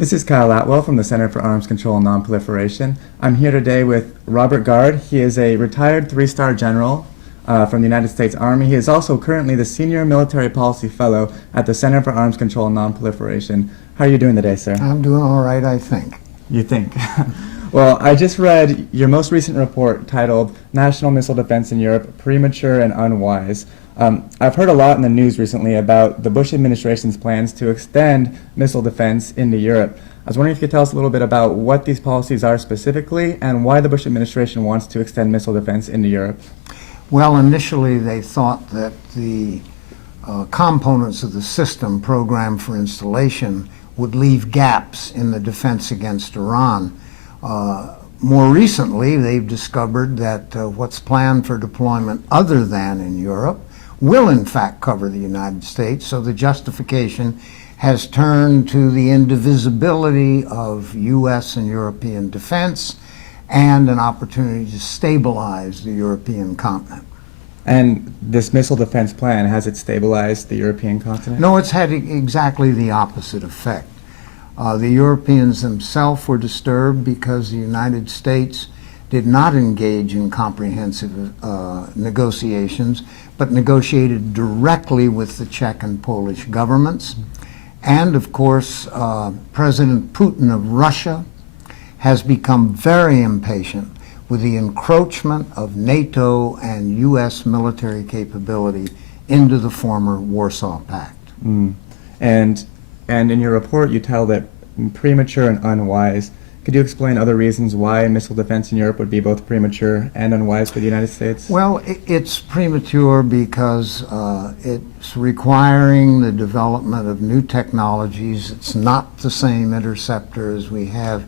This is Kyle Atwell from the Center for Arms Control and Nonproliferation. I'm here today with Robert Gard. He is a retired three-star general from the United States Army. He is also currently the Senior Military Policy Fellow at the Center for Arms Control and Nonproliferation. How are you doing today, sir? I'm doing all right, I think. You think? Well, I just read your most recent report titled National Missile Defense in Europe, Premature and Unwise. I've heard a lot in the news recently about the Bush administration's plans to extend missile defense into Europe. I was wondering if you could tell us a little bit about what these policies are specifically and why the Bush administration wants to extend missile defense into Europe. Well, initially they thought that the components of the system programmed for installation would leave gaps in the defense against Iran. More recently, they've discovered that what's planned for deployment other than in Europe will in fact cover the United States, so the justification has turned to the indivisibility of U.S. and European defense and an opportunity to stabilize the European continent. And this missile defense plan, has it stabilized the European continent? No, it's had exactly the opposite effect. The Europeans themselves were disturbed because the United States did not engage in comprehensive negotiations, but negotiated directly with the Czech and Polish governments. And of course, President Putin of Russia has become very impatient with the encroachment of NATO and U.S. military capability into the former Warsaw Pact. And in your report, you tell that premature and unwise. Could you explain other reasons why missile defense in Europe would be both premature and unwise for the United States? Well, it's premature because it's requiring the development of new technologies. It's not the same interceptor as we have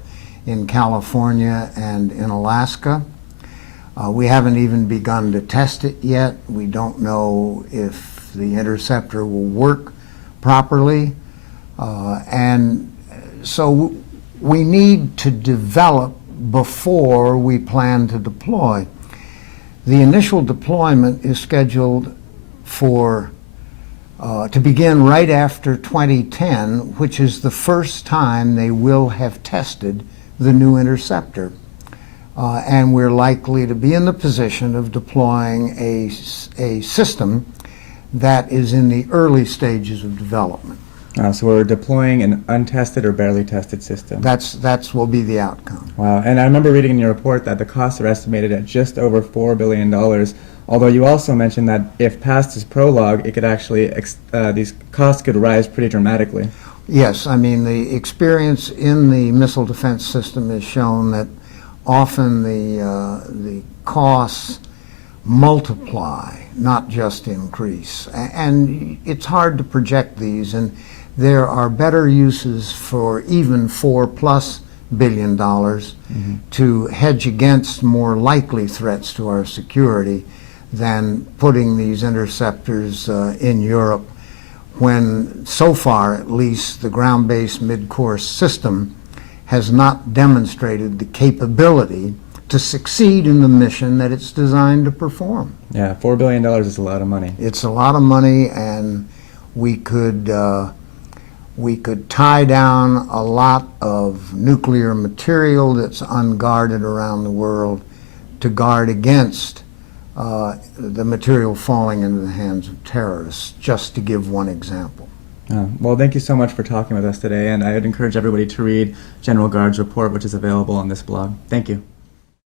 in California and in Alaska. We haven't even begun to test it yet. We don't know if the interceptor will work properly. And so we need to develop before we plan to deploy. The initial deployment is scheduled for to begin right after 2010, which is the first time they will have tested the new interceptor. And we're likely to be in the position of deploying a system that is in the early stages of development. So we're deploying an untested or barely tested system. That's will be the outcome. Wow. And I remember reading in your report that the costs are estimated at just over $4 billion, although you also mentioned that if passed as prologue, it could actually, these costs could rise pretty dramatically. Yes, I mean, the experience in the missile defense system has shown that often the costs multiply, not just increase. And it's hard to project these, and there are better uses for even $4+ billion to hedge against more likely threats to our security than putting these interceptors in Europe, when so far at least the ground-based mid-course system has not demonstrated the capability to succeed in the mission that it's designed to perform. Yeah, $4 billion is a lot of money. It's a lot of money, and we could tie down a lot of nuclear material that's unguarded around the world to guard against the material falling into the hands of terrorists, just to give one example. Well, thank you so much for talking with us today, and I would encourage everybody to read General Gard's report, which is available on this blog. Thank you.